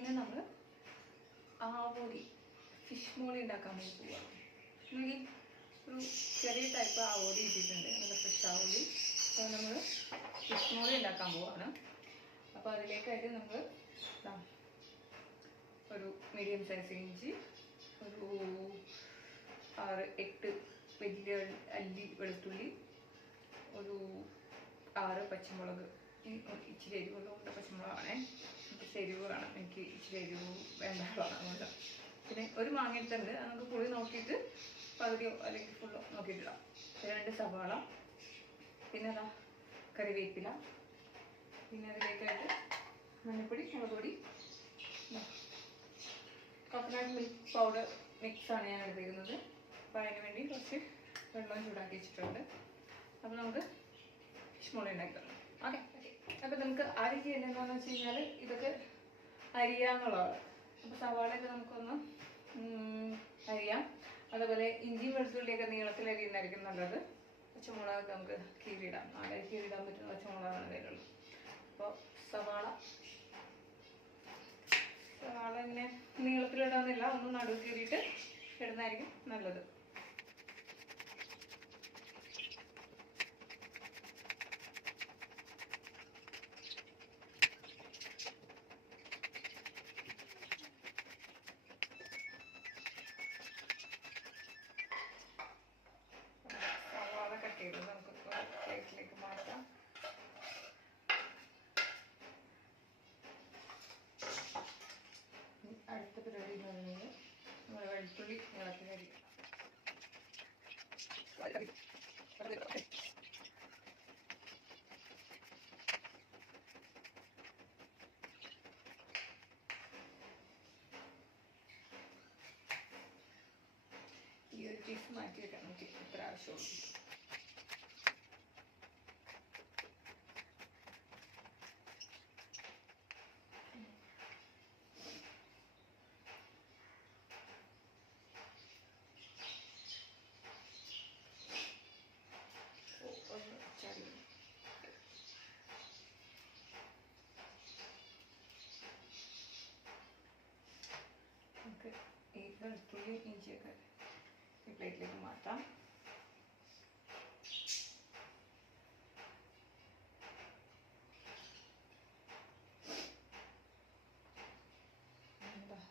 ഇന്ന് നമ്മൾ ആവോലി ഫിഷ് മോളി ഉണ്ടാക്കാൻ വേണ്ടി പോവാം. നമുക്ക് ഒരു ചെറിയ ടൈപ്പ് ആവോലി ഇട്ടിട്ടുണ്ട്, നല്ല ഫ്രഷ് ആവോലി. അപ്പോൾ നമ്മൾ ഫിഷ് മോളി ഉണ്ടാക്കാൻ പോവാണ്. അപ്പോൾ അതിലേക്കായിട്ട് നമ്മൾ ഒരു മീഡിയം സൈസ് ഇഞ്ചി, ഒരു 6-8 വലിയ അല്ലി വെളുത്തുള്ളി, ഒരു 6 പച്ചമുളക്, ഇച്ചിരി എരിവുള്ള പച്ചമുളകാണേ. എനിക്ക് എരിവ് വേണം, എനിക്ക് ഇച്ചിരി എരിവ് വേണ്ടതാണ്. അതുകൊണ്ട് പിന്നെ ഒരു മാങ്ങ എടുത്തുണ്ട്, അത് നമുക്ക് പുളി നോക്കിയിട്ട് പകുതിയോ അല്ലെങ്കിൽ ഫുള്ളോ നോക്കിയിട്ടിടാം. 2 സവാള, പിന്നെ അതാ കറിവേപ്പില, പിന്നെ അതിലേക്കായിട്ട് മഞ്ഞൾപ്പൊടി, മുളക് പൊടി, കോക്കനട്ട് മിൽക്ക് പൗഡർ മിക്സാണ് ഞാൻ എടുത്തിരിക്കുന്നത്. അപ്പോൾ അതിന് വേണ്ടി കുറച്ച് വെള്ളം ചൂടാക്കി വെച്ചിട്ടുണ്ട്. അപ്പോൾ നമുക്ക് ഫിഷ് മോളി ഉണ്ടാക്കാം. ഓക്കെ. അപ്പോൾ നമുക്ക് ആദ്യം ചെയ്യേണ്ടത് എന്താണെന്ന് വെച്ച് കഴിഞ്ഞാൽ ഇതൊക്കെ അരിയാന്നുള്ളതാണ്. അപ്പോൾ സവാളയൊക്കെ നമുക്കൊന്ന് അരിയാം. അതുപോലെ ഇഞ്ചിയും വെളുത്തുള്ളിയൊക്കെ നീളത്തിൽ അരിയുന്നതായിരിക്കും നല്ലത്. പച്ചമുളകൊക്കെ നമുക്ക് കീറിയിടാം. നാളെ കീറിയിടാൻ പറ്റുന്ന പച്ചമുളകാണ് കയ്യിലുള്ളത്. അപ്പോൾ സവാള ഇങ്ങനെ നീളത്തിലിടാന്നില്ല, ഒന്ന് നടുവ് കീറിയിട്ട് ഇടുന്നതായിരിക്കും നല്ലത്. സവാള കട്ട് ചെയ്ത് നമുക്ക് പ്ലേറ്റിലേക്ക് മാറ്റാം. അടുത്ത പരിപാടി എന്ന് പറയുന്നത് നമ്മൾ വെളുത്തുള്ളി നീളത്തിലരിയും. ഈ ഒരു പീസ് മാറ്റി വെക്കാം, നമുക്ക് ഇത്ര ആവശ്യമുള്ളൂ. നമുക്ക് ഈ വെളുത്തുള്ളി ഇഞ്ചിയൊക്കെ ഈ പ്ലേറ്റിലേക്ക് മാറ്റാം.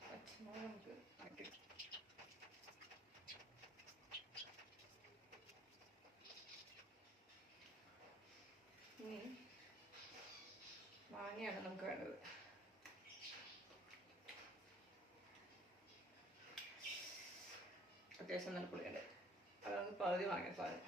പച്ചമുളക് നമുക്ക് മാറ്റി ഇനി മാങ്ങയാണ് നമുക്ക് വേണ്ടത്. അത്യാവശ്യം നല്ല പുളിയുണ്ട്, അത് നമുക്ക് പകുതി വാങ്ങിയ സാധനം.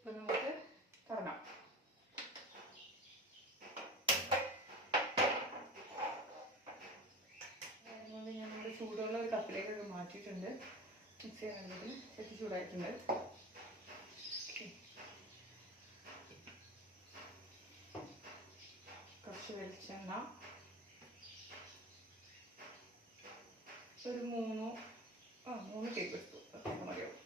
ഇപ്പൊ നമുക്ക് തുടങ്ങാം. അതുകൊണ്ട് ഞാൻ നമ്മുടെ ചൂടുള്ള ഒരു കപ്പിലേക്ക് മാറ്റിയിട്ടുണ്ട്. മിക്സ് ചെയ്യാനുള്ളത് ചെത്തി ചൂടായിട്ടുണ്ട്. കുറച്ച് വെളിച്ചെണ്ണ, ഒരു 3 ടേബിൾ സ്പൂൺ അതൊക്കെ മതിയാവും.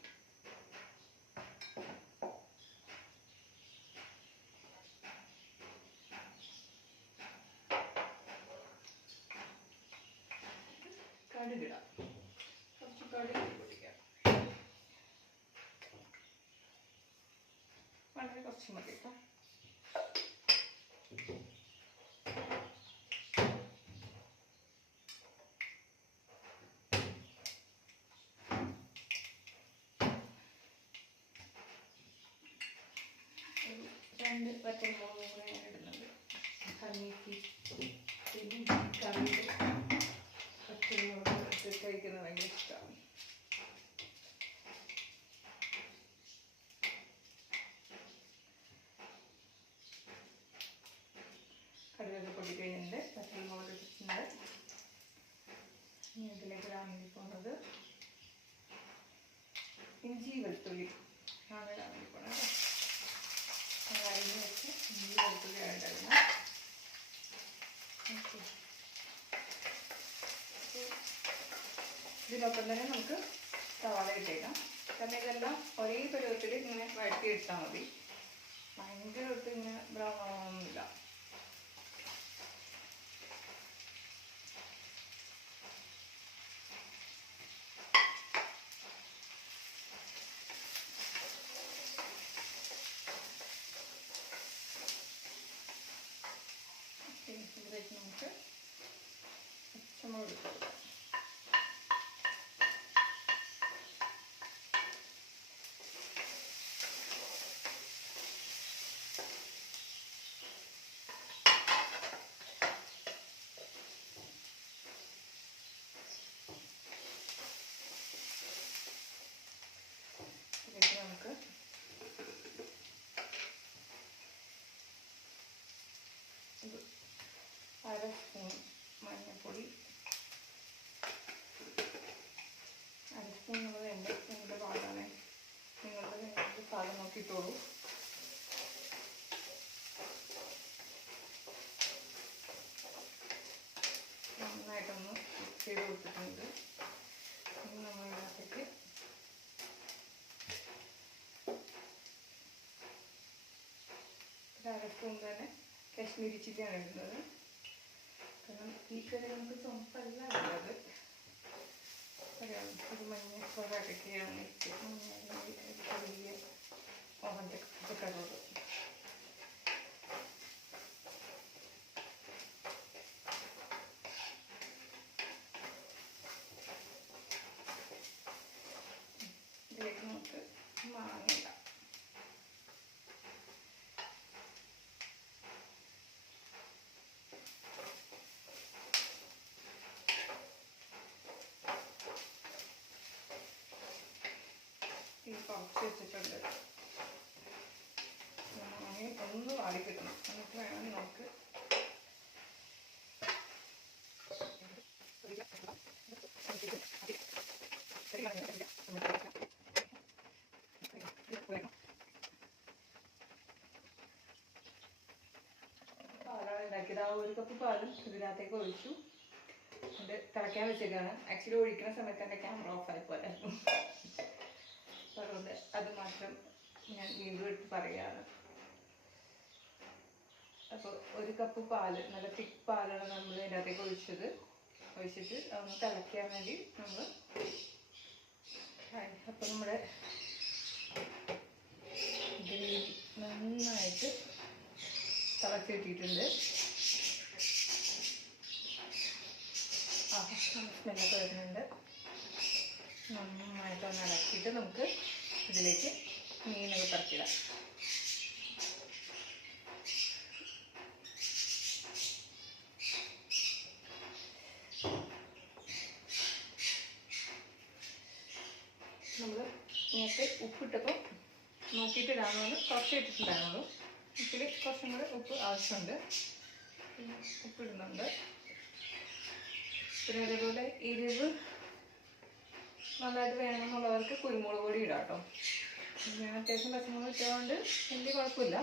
കടുകിടാം, കുറച്ച് കടുക് പൊട്ടിക്കാം. വളരെ കുറച്ച് മതി കേട്ടോ. ഒരു 2 പച്ചമുളകും കൂടെ ഞാൻ ഇടുന്നുണ്ട്. കറിക്ക് കറിയിൽ പച്ചമുളക് കഴിക്കുന്നത് ഭയങ്കര ഇഷ്ടമാണ്. കടുകൊക്കെ പൊട്ടി കഴിഞ്ഞിട്ടുണ്ട്, പച്ചമുളക് ഇട്ടിട്ടുണ്ട്. ഇതിലേക്ക് ഇടാൻ വേണ്ടി പോകുന്നത് ഇഞ്ചി വെളുത്തുള്ളി ആണ് ഇടാൻ വേണ്ടി പോകണം കേട്ടോ. നമ്മൾ അരിഞ്ഞ് വെച്ച് ഇഞ്ചി വെളുത്തുള്ളി ആയിട്ടായിരുന്നു. ഓക്കെ, ഇതിനൊപ്പം തന്നെ നമുക്ക് സവാള ഇട്ടേക്കാം. കാരണം ഇതെല്ലാം ഒരേ പരുവത്തിൽ ഇങ്ങനെ വഴറ്റിയെടുത്താൽ മതി. ഭയങ്കരമായിട്ട് ഇങ്ങനെ ബ്രൗൺ ആവണമെന്നില്ല. ഇതിലേക്ക് നമുക്ക് പച്ചമുളക് ഇട്ട് കൊടുക്കാം. ഇതിലേക്ക് നമുക്ക് അര സ്പൂൺ മഞ്ഞൾപ്പൊടി, അര സ്പൂൺ എന്നുള്ളത് നിങ്ങളുടെ പാകമാണ്, നിങ്ങളുടെ പാകം നോക്കിയിട്ടോളൂ. നന്നായിട്ടൊന്ന് മിക്സ് ചെയ്ത് കൊടുത്തിട്ടുണ്ട്. ഇനി നമ്മൾ ഇതിനകത്തേക്ക് അര സ്പൂൺ തന്നെ കാശ്മീരി ചില്ലിയാണ് ഇടുന്നത്. കാരണം ഈ കറി നമുക്ക് ചുമപ്പല്ല ഉള്ളത്. അറിയാം, ഒരു മഞ്ഞ പൊറൊക്കെയാണ് ചെറിയ ഓറഞ്ച് കളറ്. ഇതിലേക്ക് നമുക്ക് മാങ്ങ ഇടാം. കുറച്ച് വെച്ചിട്ടുണ്ട്. ഒന്ന് വാടി കിട്ടണം. എന്നിട്ട് വേണം നമുക്ക് പാലാണ് ഉണ്ടാക്കിയത്. ആ 1 കപ്പ് പാലും ഇതിനകത്തേക്ക് ഒഴിച്ചു. അത് തിളയ്ക്കാൻ വെച്ചേക്കാണ്. ആക്ച്വലി ഒഴിക്കുന്ന സമയത്ത് എൻ്റെ ക്യാമറ ഓഫ് ആയി പോലായിരുന്നു. അതുകൊണ്ട് അത് മാത്രം ഞാൻ വീണ്ടും എടുത്ത് പറയുകയാണ്. അപ്പോൾ 1 കപ്പ് പാല്, നല്ല തിക്ക് പാലാണ് നമ്മൾ ഇതിനകത്തേക്ക് ഒഴിച്ചിട്ട് ഒന്ന് തിളയ്ക്കാൻ വേണ്ടി നമ്മൾ. അപ്പോൾ നമ്മുടെ ഗ്രേവി നന്നായിട്ട് തിളച്ച് കിട്ടിയിട്ടുണ്ട്. സ്മെല്ലൊക്കെ വരുന്നുണ്ട്. നന്നായിട്ടൊന്ന് ഇളക്കിയിട്ട് നമുക്ക് ഇതിലേക്ക് മീനൊക്കെ പറക്കിടാം. നമ്മൾ നേരത്തെ ഉപ്പിട്ടപ്പോൾ നോക്കിയിട്ടിടാമെന്ന് കുറച്ച് ഇട്ടിട്ടുണ്ടായിരുന്നുള്ളൂ. ഉപ്പിൽ കുറച്ചും കൂടെ ഉപ്പ് ആവശ്യമുണ്ട്. ഉപ്പിടുന്നുണ്ട്. പിന്നെ അതേപോലെ എരിവ് നല്ലതായിട്ട് വേണമെന്നുള്ളവർക്ക് കുരുമുളക് പൊടി ഇടാം കേട്ടോ. ഞാൻ അത്യാവശ്യം പച്ചമുളക് ഇട്ടുകൊണ്ട് വലിയ കുഴപ്പമില്ല.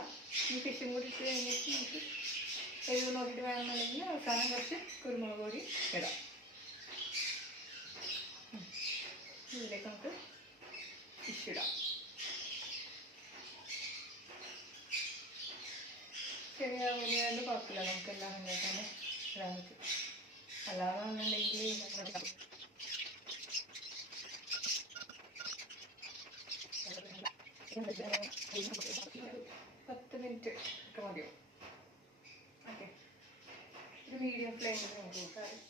ഈ ഫിഷും കൂടി ഇട്ട് കഴിഞ്ഞിട്ട് നമുക്ക് എരിവ് നോക്കിയിട്ട് വേണമെന്നുണ്ടെങ്കിൽ അവസാനം കുറച്ച് കുരുമുളക് പൊടി ഇടാം. ഇതിലേക്ക് നമുക്ക് ഫിഷ് ഇടാം. ശരിയാവുന്നതുകൊണ്ട് കുഴപ്പമില്ല, നമുക്കെല്ലാം ഉണ്ടാക്കാൻ ഇടാൻ പറ്റും. അല്ലാന്നുണ്ടെങ്കിൽ 10 മിനിറ്റ് ഒക്കെ മതിയോ? ഓക്കെ, ഒരു മീഡിയം ഫ്ലെയിമിൽ നമുക്ക്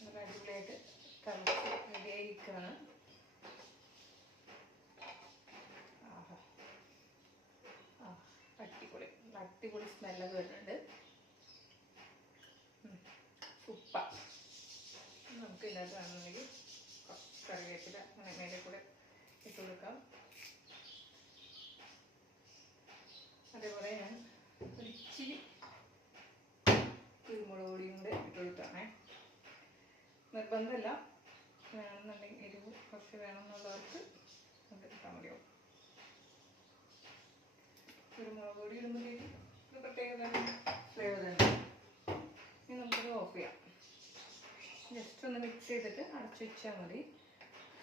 നല്ല അടിപൊളിയായിട്ട് തിളച്ച് റെഡിയായിരിക്കുകയാണ്. അടിപൊളി സ്മെല്ലൊക്കെ വരുന്നുണ്ട്. സൂപ്പർ. നമുക്ക് ഇതിനകത്ത് വേണമെന്നുണ്ടെങ്കിൽ കറിവേപ്പില അങ്ങനെ മേലെ കൂടെ ഇട്ട് കൊടുക്കാം. അതേപോലെ ഞാൻ ഒരിച്ചിരി കുരുമുളക് പൊടിയും കൂടെ ഇട്ട് കൊടുത്താണേ. നിർബന്ധമില്ല, വേണമെന്നുണ്ടെങ്കിൽ എരിവ് കുറച്ച് വേണമെന്നുള്ളവർക്ക് അത് ഇട്ടാൽ മതിയാവും. കുരുമുളക് പൊടി ഇടുമ്പോഴേക്കും ഒരു പ്രത്യേക ഫ്ലേവർ തന്നെ. ഇനി നമുക്കത് ഓഫ് ചെയ്യാം. ജസ്റ്റ് ഒന്ന് മിക്സ് ചെയ്തിട്ട് അടച്ചു വെച്ചാൽ മതി.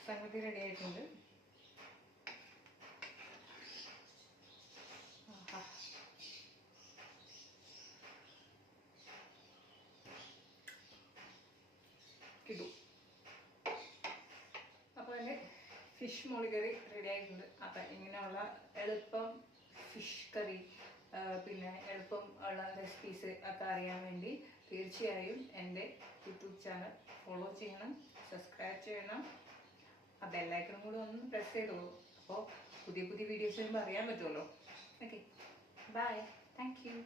സംഗതി റെഡി ആയിട്ടുണ്ട്. കിട്ടും. അപ്പോൾ എൻ്റെ ഫിഷ് മോളി കറി റെഡി ആയിട്ടുണ്ട്. അപ്പം ഇങ്ങനെയുള്ള എളുപ്പം ഫിഷ് കറി പിന്നെ എളുപ്പം ഉള്ള റെസിപ്പീസ് ഒക്കെ അറിയാൻ വേണ്ടി തീർച്ചയായും എൻ്റെ യൂട്യൂബ് ചാനൽ ഫോളോ ചെയ്യണം, സബ്സ്ക്രൈബ് ചെയ്യണം. ആ ബെല്ലൈക്കണും കൂടെ ഒന്ന് പ്രസ് ചെയ്തോളൂ. അപ്പോൾ പുതിയ പുതിയ വീഡിയോസ് വരുമ്പോൾ അറിയാൻ പറ്റുമല്ലോ. Okay, bye, thank U.